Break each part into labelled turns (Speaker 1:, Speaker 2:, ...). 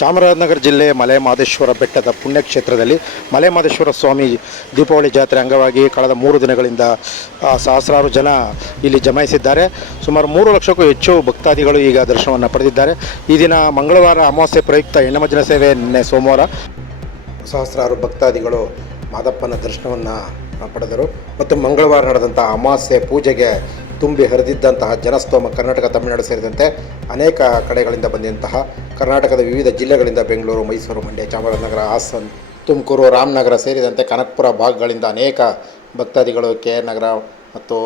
Speaker 1: ಚಾಮರಾಜನಗರ ಜಿಲ್ಲೆ ಮಲೆ ಮಹದೇಶ್ವರ ಬೆಟ್ಟದ ಪುಣ್ಯಕ್ಷೇತ್ರದಲ್ಲಿ ಮಲೆ ಮಾದೇಶ್ವರ ಸ್ವಾಮಿ ದೀಪಾವಳಿ ಜಾತ್ರೆ ಅಂಗವಾಗಿ ಕಳೆದ ಮೂರು ದಿನಗಳಿಂದ ಸಹಸ್ರಾರು ಜನ ಇಲ್ಲಿ ಜಮಾಯಿಸಿದ್ದಾರೆ. ಸುಮಾರು ಮೂರು ಲಕ್ಷಕ್ಕೂ ಹೆಚ್ಚು ಭಕ್ತಾದಿಗಳು ಈಗ ದರ್ಶನವನ್ನು ಪಡೆದಿದ್ದಾರೆ. ಈ ದಿನ ಮಂಗಳವಾರ ಅಮಾವಾಸ್ಯೆ ಪ್ರಯುಕ್ತ ಹೆಣ್ಣಮಜ್ಜನ ಸೇವೆ ನಿನ್ನೆ ಸೋಮವಾರ. ಸಹಸ್ರಾರು ಭಕ್ತಾದಿಗಳು ಮಾದಪ್ಪನ ದರ್ಶನವನ್ನು ಪಡೆದರು. ಮತ್ತು ಮಂಗಳವಾರ ನಡೆದಂಥ ಅಮಾವಾಸ್ಯೆ ಪೂಜೆಗೆ ತುಂಬಿ ಹರಿದಿದ್ದಂತಹ ಜನಸ್ತೋಮ ಕರ್ನಾಟಕ, ತಮಿಳುನಾಡು ಸೇರಿದಂತೆ ಅನೇಕ ಕಡೆಗಳಿಂದ ಬಂದಂತಹ ಕರ್ನಾಟಕದ ವಿವಿಧ ಜಿಲ್ಲೆಗಳಿಂದ ಬೆಂಗಳೂರು, ಮೈಸೂರು, ಮಂಡ್ಯ, ಚಾಮರಾಜನಗರ, ಹಾಸನ್, ತುಮಕೂರು, ರಾಮನಗರ ಸೇರಿದಂತೆ ಕನಕಪುರ ಭಾಗಗಳಿಂದ ಅನೇಕ ಭಕ್ತಾದಿಗಳು ಕೆ ಆರ್ ನಗರ ಮತ್ತು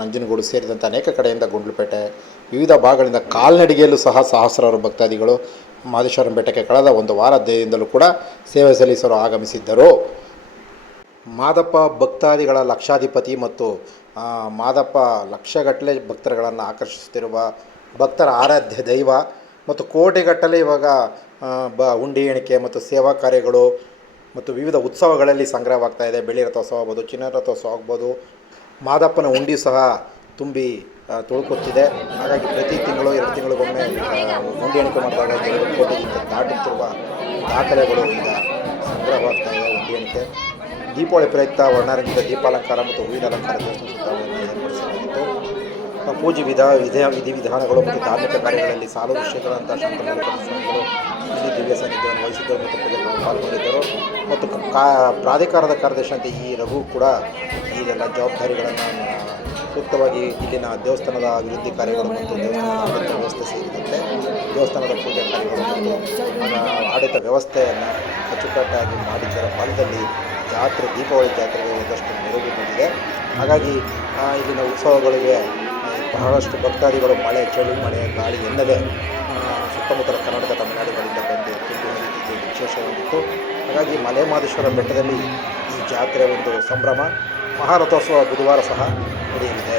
Speaker 1: ನಂಜನಗೂಡು ಸೇರಿದಂತೆ ಅನೇಕ ಕಡೆಯಿಂದ ಗುಂಡ್ಲುಪೇಟೆ, ವಿವಿಧ ಭಾಗಗಳಿಂದ ಕಾಲ್ನಡಿಗೆಯಲ್ಲೂ ಸಹ ಸಹಸ್ರಾರು ಭಕ್ತಾದಿಗಳು ಮಹದೇಶ್ವರನ ಬೆಟ್ಟಕ್ಕೆ ಕಳೆದ ಒಂದು ವಾರದಿಂದಲೂ ಕೂಡ ಸೇವೆ ಸಲ್ಲಿಸಲು ಆಗಮಿಸಿದ್ದರು. ಮಾದಪ್ಪ ಭಕ್ತಾದಿಗಳ ಲಕ್ಷಾಧಿಪತಿ ಮತ್ತು ಮಾದಪ್ಪ ಲಕ್ಷಗಟ್ಟಲೆ ಭಕ್ತರುಗಳನ್ನು ಆಕರ್ಷಿಸುತ್ತಿರುವ ಭಕ್ತರ ಆರಾಧ್ಯ ದೈವ ಮತ್ತು ಕೋಟೆಗಟ್ಟಲೆ ಇವಾಗ ಬ, ಉಂಡಿ ಎಣಿಕೆ ಮತ್ತು ಸೇವಾ ಕಾರ್ಯಗಳು ಮತ್ತು ವಿವಿಧ ಉತ್ಸವಗಳಲ್ಲಿ ಸಂಗ್ರಹವಾಗ್ತಾ ಇದೆ. ಬೆಳ್ಳಿ ರಥೋತ್ಸವ ಆಗ್ಬೋದು, ಚಿನ್ನ ರಥೋತ್ಸವ ಆಗ್ಬೋದು. ಮಾದಪ್ಪನ ಉಂಡಿ ಸಹ ತುಂಬಿ ತುಳುಕುತ್ತಿದೆ. ಹಾಗಾಗಿ ಪ್ರತಿ ತಿಂಗಳು, ಎರಡು ತಿಂಗಳಿಗೊಮ್ಮೆ ಉಂಡಿ ಎಣಿಕೆ ಮಾಡಿದಾಗ ಎರಡು ಕೋಟಿಗಿಂತ ದಾಟುತ್ತಿರುವ ದಾಖಲೆಗಳು ಈಗ ಸಂಗ್ರಹವಾಗ್ತಾ ಇದೆ ಉಂಡಿ ಎಣಿಕೆ. ದೀಪಾವಳಿ ಪ್ರಯುಕ್ತ ವರ್ಣರಂಜಿತ ದೀಪಾಲಂಕಾರ ಮತ್ತು ಹೂವಿನ ಅಲಂಕಾರ ದೇವಸ್ಥಾನ ಏರ್ಪಡಿಸಲಾಗಿತ್ತು ಪೂಜೆ ವಿಧ ವಿಧ ವಿಧಿವಿಧಾನಗಳು ಮತ್ತು ಧಾರ್ಮಿಕ ಕಾರ್ಯಗಳಲ್ಲಿ ಸಾಲು ವಿಷಯಗಳಂತಹ ಶಾಂತಗಳು ಇಲ್ಲಿ ದಿವ್ಯ ಸಾನ್ನಿಧ್ಯವನ್ನು ವಹಿಸಿದ್ದರು ಮತ್ತು ಪೂಜೆಗಳನ್ನು ಪಾಲ್ಗೊಂಡಿದ್ದರು. ಮತ್ತು ಕಾ ಪ್ರಾಧಿಕಾರದ ಕಾರ್ಯದರ್ಶಿ ಅಂತ ಈ ರಘು ಕೂಡ ಈ ಎಲ್ಲ ಜವಾಬ್ದಾರಿಗಳನ್ನು ಸೂಕ್ತವಾಗಿ ಇಲ್ಲಿನ ದೇವಸ್ಥಾನದ ಅಭಿವೃದ್ಧಿ ಕಾರ್ಯಗಳು ಮತ್ತು ದೇವಸ್ಥಾನದ ವ್ಯವಸ್ಥೆ ಸೇರಿದಂತೆ ದೇವಸ್ಥಾನದ ಪೂಜೆ ಕಾರ್ಯಗಳು ಮತ್ತು ಆಡಳಿತ ವ್ಯವಸ್ಥೆಯನ್ನು ಅಚ್ಚುಕಟ್ಟಾಗಿ ಮಾಡಿದ್ದರ ಫಲದಲ್ಲಿ ಜಾತ್ರೆ, ದೀಪಾವಳಿ ಜಾತ್ರೆಗೆ ಒಂದಷ್ಟು ಮೆರುಗು ಬಂದಿದೆ. ಹಾಗಾಗಿ ಇಲ್ಲಿನ ಉತ್ಸವಗಳಿಗೆ ಬಹಳಷ್ಟು ಭಕ್ತಾದಿಗಳು ಮಳೆ, ಚಳಿ, ಮಳೆ, ಗಾಳಿ ಎನ್ನದೆ ಸುತ್ತಮುತ್ತಲ ಕರ್ನಾಟಕ ತಮಿಳುನಾಡುಗಳಿಂದ ಬಂದು ತುಂಬಿ ಹರಿದಿದ್ದು ವಿಶೇಷವಾಗಿತ್ತು ಹಾಗಾಗಿ ಮಲೆ ಮಹದೇಶ್ವರ ಬೆಟ್ಟದಲ್ಲಿ ಈ ಜಾತ್ರೆ ಒಂದು ಸಂಭ್ರಮ. ಮಹಾರಥೋತ್ಸವ ಬುಧವಾರ ಸಹ ನಡೆಯಲಿದೆ.